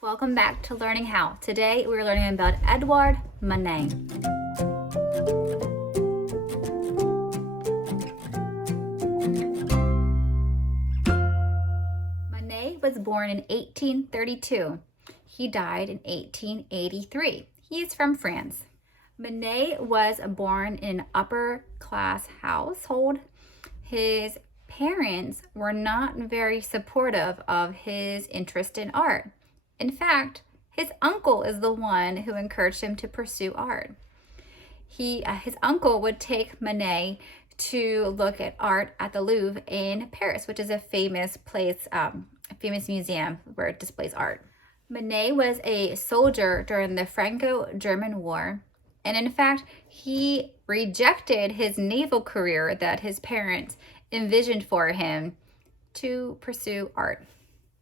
Welcome back to Learning How. Today we're learning about Edouard Manet. Manet was born in 1832. He died in 1883. He is from France. Manet was born in an upper-class household. His parents were not very supportive of his interest in art. In fact, his uncle is the one who encouraged him to pursue art. His uncle would take Manet to look at art at the Louvre in Paris, which is a famous place, a famous museum where it displays art. Manet was a soldier during the Franco-German War, and in fact, he rejected his naval career that his parents envisioned for him to pursue art.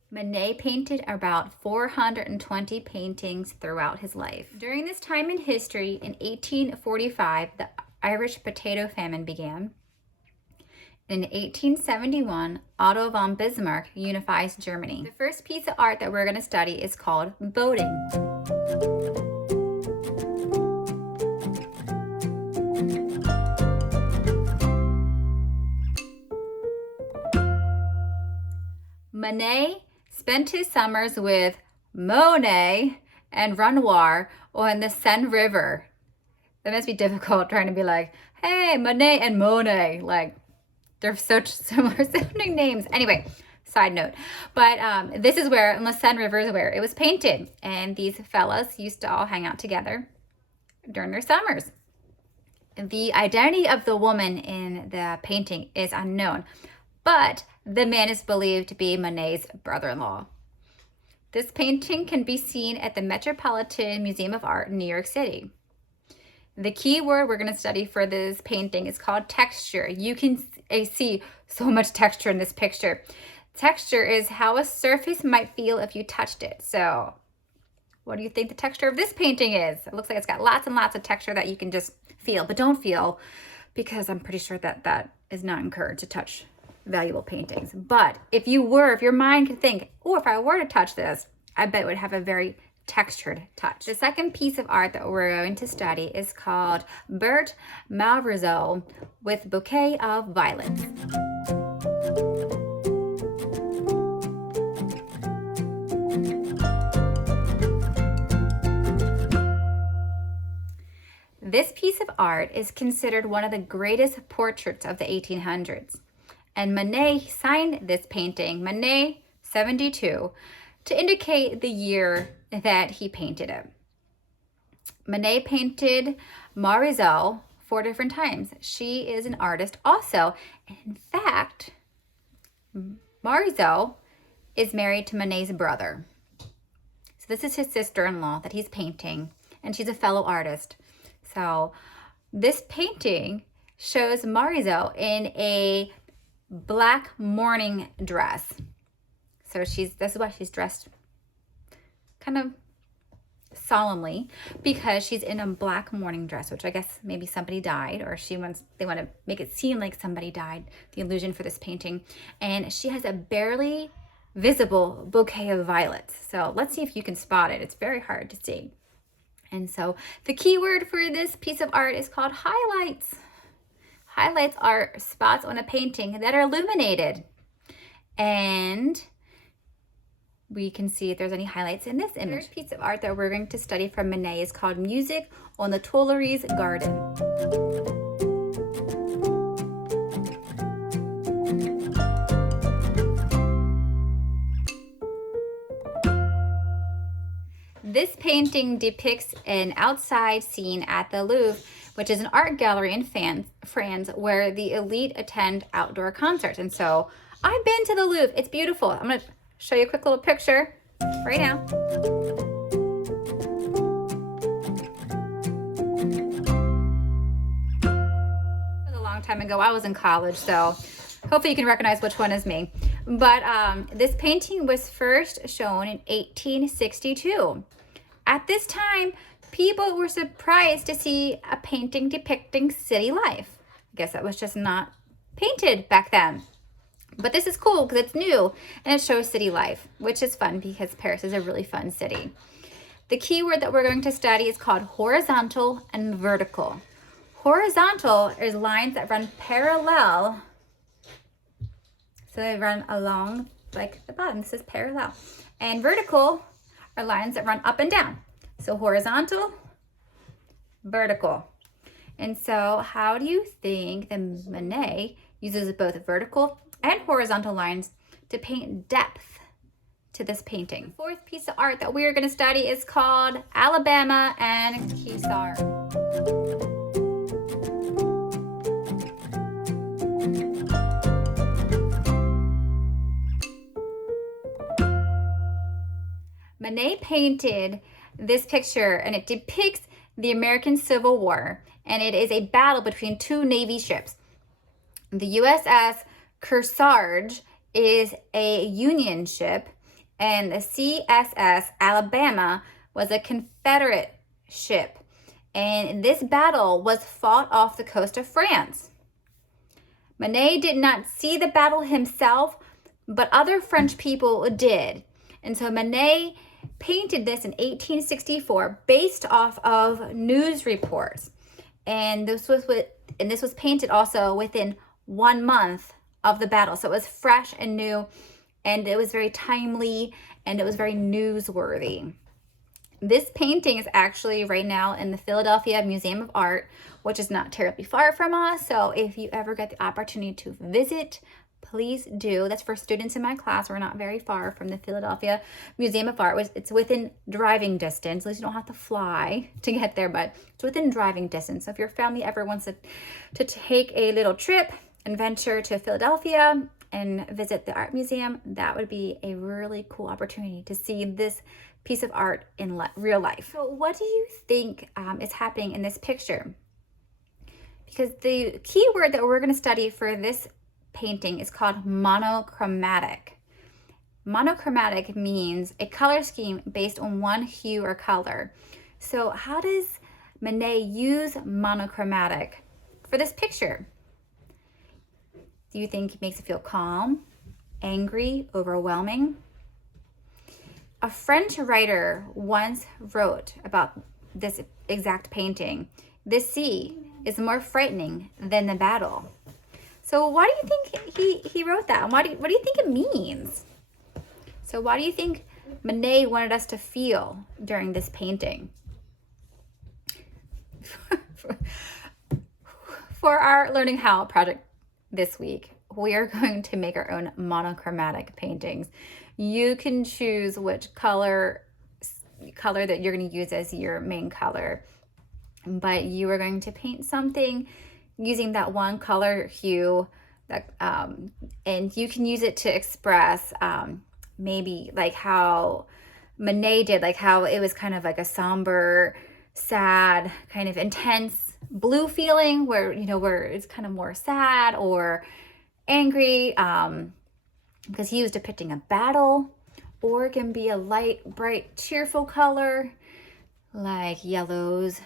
Manet painted about 420 paintings throughout his life. During this time in history, in 1845, the Irish potato famine began. In 1871, Otto von Bismarck unifies Germany. The first piece of art that we're going to study is called boating. Manet spent his summers with Monet and Renoir on the Seine River. That must be difficult trying to be like, hey, Manet and Monet. Like, they're such similar sounding names. Anyway, side note. But this is where, the Seine River is where it was painted. And these fellas used to all hang out together during their summers. The identity of the woman in the painting is unknown, but the man is believed to be Manet's brother-in-law. This painting can be seen at the Metropolitan Museum of Art in New York City. The key word we're going to study for this painting is called texture. You can see so much texture in this picture. Texture is how a surface might feel if you touched it. So what do you think the texture of this painting is? It looks like it's got lots and lots of texture that you can just feel, but don't feel, because I'm pretty sure that is not encouraged to touch valuable paintings. But if your mind could think, oh, if I were to touch this, I bet it would have a very textured touch. The second piece of art that we're going to study is called Bert Malroseau with Bouquet of Violets. This piece of art is considered one of the greatest portraits of the 1800s. And Manet signed this painting, Manet 72, to indicate the year that he painted it. Manet painted Marizel 4 different times. She is an artist also. And in fact, Marizel is married to Manet's brother. So this is his sister-in-law that he's painting, and she's a fellow artist. So this painting shows Marizel in a black mourning dress. So this is why she's dressed kind of solemnly, because she's in a black mourning dress, which I guess maybe somebody died, or they want to make it seem like somebody died, the illusion for this painting. And she has a barely visible bouquet of violets. So let's see if you can spot it. It's very hard to see. And so the key word for this piece of art is called highlights. Highlights are spots on a painting that are illuminated. And we can see if there's any highlights in this image. The third piece of art that we're going to study from Manet is called Music on the Tuileries Garden. This painting depicts an outside scene at the Louvre, which is an art gallery in France where the elite attend outdoor concerts. And so I've been to the Louvre. It's beautiful. I'm going to show you a quick little picture right now. It was a long time ago. I was in college, so hopefully you can recognize which one is me. But this painting was first shown in 1862. At this time, people were surprised to see a painting depicting city life. I guess that was just not painted back then. But this is cool because it's new and it shows city life, which is fun because Paris is a really fun city. The key word that we're going to study is called horizontal and vertical. Horizontal is lines that run parallel. So they run along like the bottom. This is parallel. And vertical are lines that run up and down. So horizontal, vertical. And so how do you think the Manet uses both vertical and horizontal lines to paint depth to this painting? The fourth piece of art that we are going to study is called Alabama and Keysar. Manet painted this picture and it depicts the American Civil War, and it is a battle between two Navy ships. The USS Kearsarge is a Union ship, and the CSS Alabama was a Confederate ship. And this battle was fought off the coast of France. Manet did not see the battle himself, but other French people did. And so Manet painted this in 1864 based off of news reports. And this was painted also within 1 month of the battle. So it was fresh and new, and it was very timely, and it was very newsworthy. This painting is actually right now in the Philadelphia Museum of Art, which is not terribly far from us. So if you ever get the opportunity to visit, please do. That's for students in my class. We're not very far from the Philadelphia Museum of Art. It's within driving distance. At least you don't have to fly to get there, but it's within driving distance. So if your family ever wants to take a little trip and venture to Philadelphia and visit the art museum, that would be a really cool opportunity to see this piece of art in real life. So what do you think is happening in this picture? Because the key word that we're going to study for this painting is called monochromatic. Monochromatic means a color scheme based on one hue or color. So how does Manet use monochromatic for this picture? Do you think it makes it feel calm, angry, overwhelming? A French writer once wrote about this exact painting: "The sea is more frightening than the battle." So why do you think he wrote that? And what do you think it means? So why do you think Manet wanted us to feel during this painting? For our Learning How project this week, we are going to make our own monochromatic paintings. You can choose which color that you're going to use as your main color, but you are going to paint something using that one color hue, that and you can use it to express maybe like how Manet did, like how it was kind of like a somber, sad, kind of intense blue feeling where it's kind of more sad or angry, because he was depicting a battle. Or it can be a light, bright, cheerful color like yellows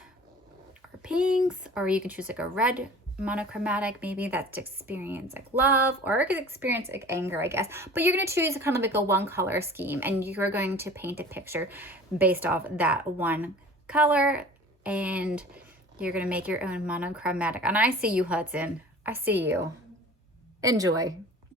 or pinks, or you can choose like a red monochromatic, maybe that's to experience like love, or it could experience like anger, I guess. But you're going to choose kind of like a one color scheme, and you're going to paint a picture based off that one color, and you're going to make your own monochromatic. And I see you, Hudson. I see you. Enjoy.